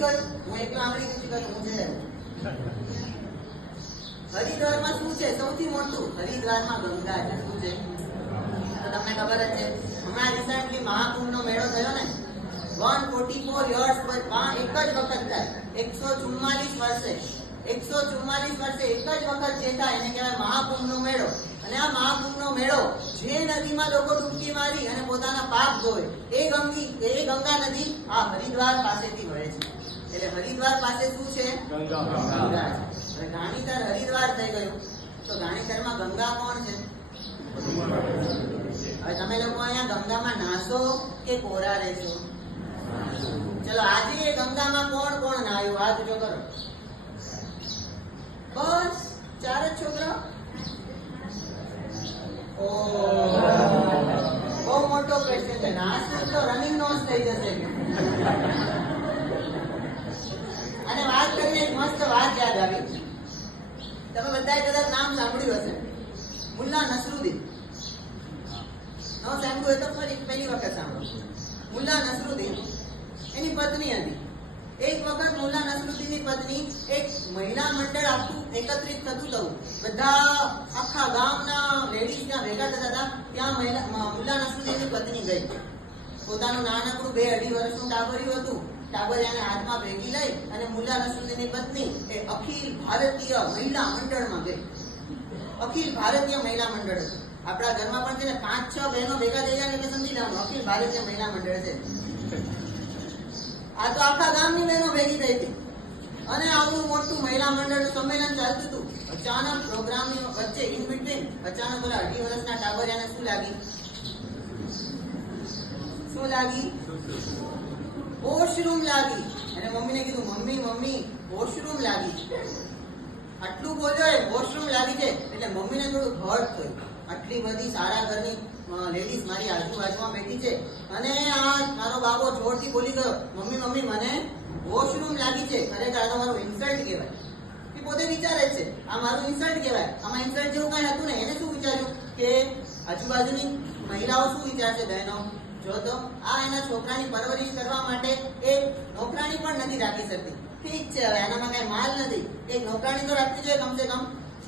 ગયું, હું એકલો આંગળી ઊંચી કરું, હું છે. હરિદ્વારમાં શું છે? સૌથી મોટું હરિદ્વારમાં ગંગા છે. શું છે? તો તમને ખબર જ છે. હમણાં રિસેન્ટલી મહાકુંભ નો મેળો થયો ને, 144 યર્સ પર એક જ વખત થાય. 144 વર્ષે 144 વર્ષે એક જ વખત જે થાય એને કહેવાય મહાકુંભ નો મેળો. અને આ મહાકુંભ નો મેળો જે નદીમાં લોકો ડૂબકી મારી અને પોતાના પાપ ધોય એ ગંગા નદી આ હરિદ્વાર પાસેથી વહે છે. એટલે હરિદ્વાર પાસે શું છે? ગંગા છે. ગાણીતર હરિદ્વાર થઈ ગયું તો ગાણીતરમાં ગંગા કોણ છે? હવે તમે લોકો અહીંયા ગંગામાં નાશો કે કોરા રહેશો? ચલો આજે એ ગંગામાં કોણ કોણ નાયું? હાથ જો કરો. બસ 4 જ છોકરા. બહુ મોટો ક્વેશ્ચન છે. નાશું તો રનિંગ નોઝ થઈ જશે. અને વાત કરીને એક મસ્ત વાત યાદ આવી. તમે બધાએ કદાચ નામ સાંભળ્યું હશે, મુલ્લા નસરુદ્દીન. ન સાંભળ્યું હોય તો ફરી પહેલી વખત સાંભળો. મુલ્લા નસરુદ્દીન એની પત્ની હતી. એક વખત મુલ્લા નસરુદ્દીનની પત્ની એક મહિલા મંડળ આખું એકત્રિત થતું હતું. બધા આખા ગામના લેડીઝ ત્યાં ભેગા થતા હતા. ત્યાં મુલ્લા નસરુદ્દીનની પત્ની ગઈ. પોતાનું નાનકડું 2-2.5 વર્ષનું ટાબરિયું હતું. ટાબરિયાને હાથમાં ભેગી લઈ અને મુલ્લા નસરુદ્દીનની પત્ની એ અખિલ ભારતીય મહિલા મંડળમાં ગઈ. અખિલ ભારતીય મહિલા મંડળ હતું. આપણા ઘરમાં પણ છે ને 5-6 બહેનો ભેગા થઈ જાય એટલે સમજી લેવાનું અખિલ ભારતીય મહિલા મંડળ છે. આ તો આખા ગામની બહેનો ભેગી થઈ હતી અને આવડું મોટું મહિલા મંડળનું સંમેલન ચાલતું હતું. અચાનક પ્રોગ્રામની વચ્ચે ઇન બિટવીન અચાનક ઓલા 2.5 વર્ષના ટાબરિયાને શું લાગી? વોશરૂમ લાગી. અને મમ્મીને કીધું, મમ્મી વોશરૂમ લાગી. આટલું બોલ્યો એ વોશરૂમ લાગી છે એટલે મમ્મીને થોડું હર્ટ થયું. આટલી બધી સારા ઘરની લેડીઝ મારી આજુબાજુમાં બેઠી છે અને આ મારો બાબો જોરથી બોલી ગયો, મમ્મી મને વોશરૂમ લાગી છે. ખરેખર આ તો મારું ઇન્સલ્ટ કહેવાય. એ પોતે વિચારે છે આ મારું ઇન્સલ્ટ કહેવાય. આમાં ઇન્સલ્ટ જેવું કઈ હતું ને. એને શું વિચાર્યું કે આજુબાજુની મહિલાઓ શું વિચારશે? બહેનો જો તો આ એના છોકરાની પરવરિશ કરવા માટે એક નોકરાણી પણ નથી રાખી શકતી. ઠીક છે, હવે એનામાં કઈ માલ નથી, એક નોકરાણી તો રાખવી જોઈએ કમસે કમ.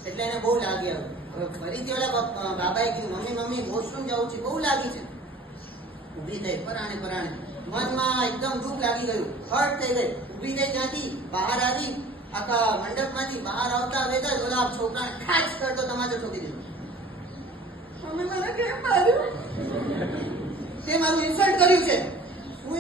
એટલે એને બહુ લાગી. હવે ફરીથી ઓલા બાબાએ કીધું, મમ્મી વોશરૂમ જવું છે, બહુ લાગી છે. ઊભી થઈ પરાણે મનમાં એકદમ દુઃખ લાગી ગયું, હર્ટ થઈ ગઈ. ઊભી થઈ ત્યાંથી બહાર આવી, આખા મંડપમાંથી બહાર આવતા વેતા ઓલા છોકરાને ખાચ કરતો તમાચો ઠોકી દીધો. મમ્મી મને કેમ માર્યું? તે મારું ઇન્સલ્ટ કર્યું છે. હું